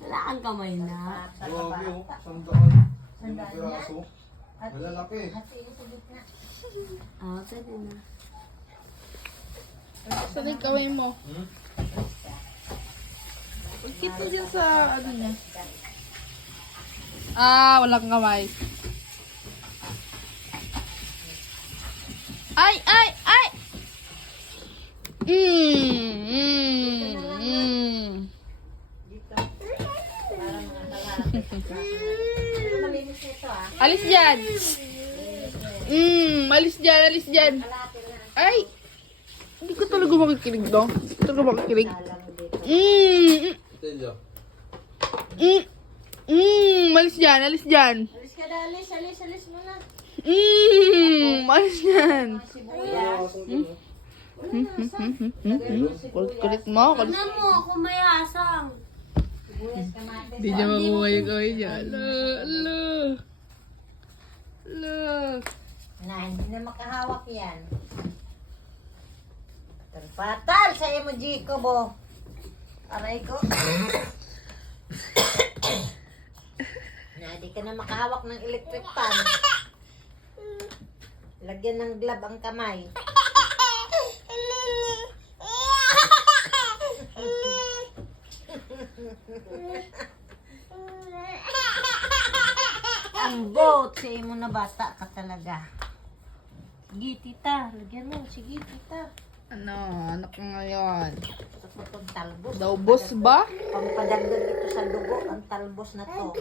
Wala kang kamay na. Grabe oh, sandaan. Limang piraso. Malalaki. Ah, pwede na. Saan yung kamay mo? Ikit mo dyan sa ano niya. Ah, walang kamay. Ay, ay, ay! Alis dyan! Alis dyan, alis dyan! Ay! Hindi ko talaga makikinig to. Hindi ko talaga makikinig. Alis dyan, alis dyan. Alis ka na, alis mo na. Alis dyan. Kulit mo, kulit. Ano mo, kung may asang. Hindi niya makuha yung kawin niya. Ala. Na, hindi na makahawak yan. Patal sa emoji ko, bo. Aray ko. Na, di ka na makahawak ng electric fan. Lagyan ng glove ang kamay. Ang boat, sa imo na bata ka talaga. Sige, tita. Lagyan mo. Sige, tita. Ano, anak ko ngayon. Sa putong talbos. Daubos ba? Pampadagdag ito sa dugo, ang talbos na to.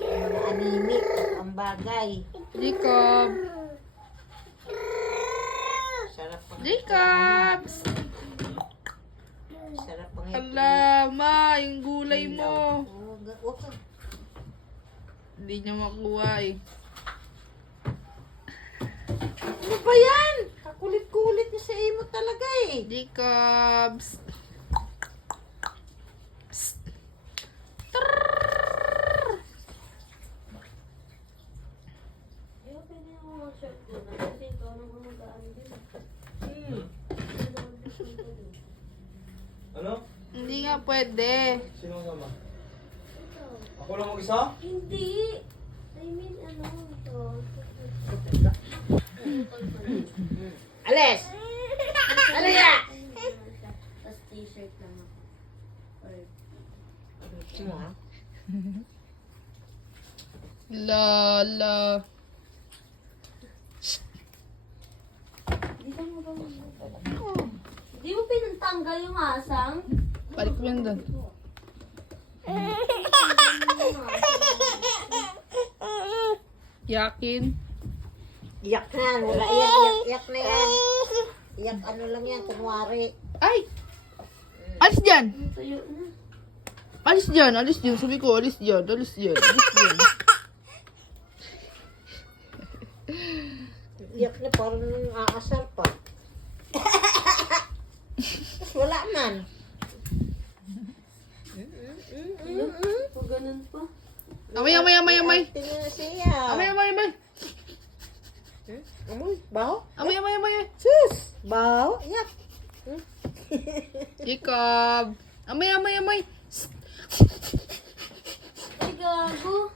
Mga anemic, ang bagay. Jacob. Sarap pang Jacobs! Sarap pang Ala, ma, yung gulay mo. Huwag ka. Hindi niya makuha eh. Ano ba yan? Kakulit-kulit niya sa imo talaga eh. Jacobs. Psst. Trrrr. Yung pwede mo mag-short ko na. Kasi ikaw nang gumagaan din. Ano? Hindi nga pwede. Sino sama? Ako lang mag-isa? Hindi. I mean, ano ito? Alis! Ano yan? Tapos t-shirt lang ako. Or, Ano ha? Lala. Di mo pinantanggal yung asang? Balik mo yan doon. Yakin. Iyak na. Wala yan. Iyak na yan. Iyak ano lang yan. Kunwari. Ay! Alis dyan! Tuyo na. Alis dyan, alis dyan. Sabi ko, alis dyan, alis dyan, alis dyan. Iyak na parang aasar pa. Tapos wala man. Pag ganun pa. Amay, amay, amay, amay. Tingnan na siya. Amay, amay, amay. Amoy, baho? Amay, amay, amay. Sus! Baho? Iyak. Jacob. Amay, amay, amay. Ay, gago.